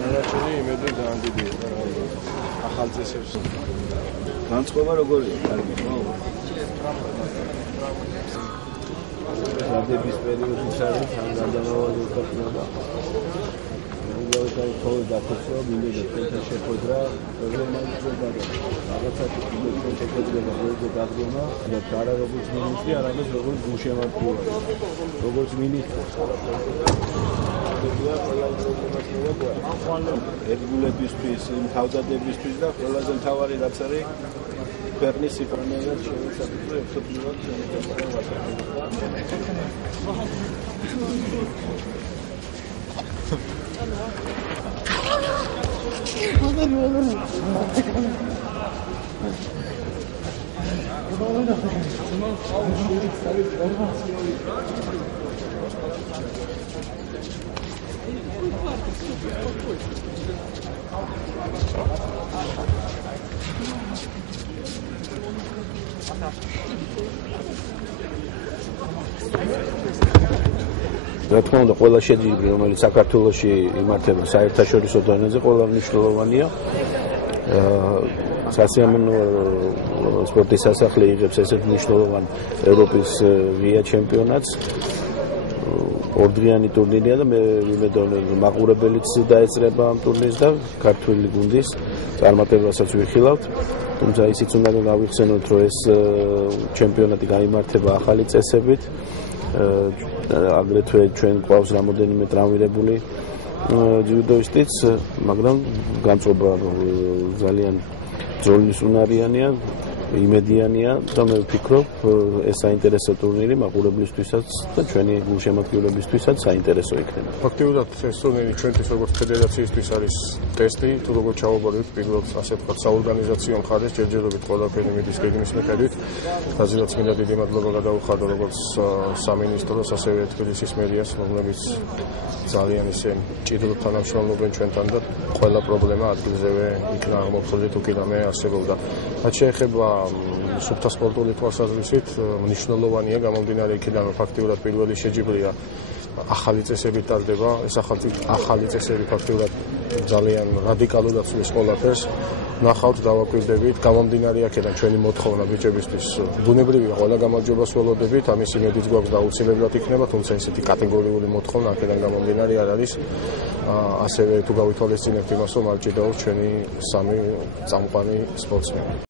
დანარჩენი იმედი ძალიან დიდია ახალ წესებს. განწყობა როგორია? კარგი, ხო? დადების პერიოდიც არის, ან გადამავალი უკეთდება. უბრალოდ თოვე დაფიქრა, მინდა თქვენთან შეხვედრა, პრობლემა იყო რაღაცა შეხვედრა როგორი დადგომა, და არა როგორც მინისტრი, არამედ როგორც გულშემატკივარი. როგორც მინისტრი ერთგულებისთვის, თავდადებისთვის და ყველაზე მთავარი რაც არის ქვეყნის სიფრონეულად შევისაფრთხო ერთობლივად შემოწმება რა თქმა უნდა, ყველა შეჯიბრი, რომელიც საქართველოში იმართება საერთაშორისო დონეზე, ყველა მნიშვნელოვანია. სასიამოვნო სპორტის სასახლე იღებს ესეთ მნიშვნელოვან ევროპის ღია ჩემპიონატს. ორდღიანი ტურნირია და მე ვიმედოვნებ, რომ მაყურებელიც დაეწრება ამ ტურნირს და ქართული გუნდის წარმატებასაც ვიხილავთ. თუმცა ისიც უნდა გავიხსენოთ, რომ ეს ჩემპიონატი გაიმართება ახალი წესებით. აგრეთვე ჩვენ გვყავს რამოდენიმე ტრავმირებული ჯუდოისტიც, მაგრამ განწყობა ძალიან ძროულისუნარიანია, იმედიანია და მე ვფიქრობ, ეს საინტერესო ტურნირი მაყურებლისთვისაც და ჩვენი გულშემატკივრებისთვისაც საინტერესო იქნება. ფაქტიურად ეს ტურნირი ჩვენთვის როგორც ფედერაციისთვის არის ტესტი, თუ როგორ ჩავაბარებთ პირველად ასე ვთქვათ საორგანიზაციო მხარეს, ჯერჯერობით ყველაფერი მიდის გეგმის მიხედვით. ხაზინაც მინდა დიდი მადლობა გადაუხადო როგორც სამინისტროს, ასევე თბილისის მერიას, რომლებიც ძალიან ისე ჭიროდ თანამშრომლობენ ჩვენთან და ყველა პრობლემა ადგილზევე იქნა აღმოფხვრილი თუ კიდამე არსებობდა. რაც შეეხება სუფთა სპორტული თვალსაზრისით, მნიშვნელოვანია გამომდინარე იქიდან, რომ ფაქტიურად პირველი შეჯიბრია ახალი წესები ტარდება, ეს ახალი წესები ფაქტიურად ძალიან რადიკალურად ცვლის ყველაფერს. ნახავთ, დავაკვირდებით, გამომდინარე აქედან ჩვენი მოთხოვნა ბიჭებისთვის ბუნებრივია, ყველა გამარჯვებას ველოდებით, ამის იმედიც გვაქვს და აუცილებლად იქნება, თუმცა ესეთი კატეგორიული მოთხოვნა აქედან გამომდინარე არ არის. ასევე თუ გავითვალისწინებთ იმას, რომ არ ჭირდება ჩვენი სამი წამყვანი სპორტსმენი.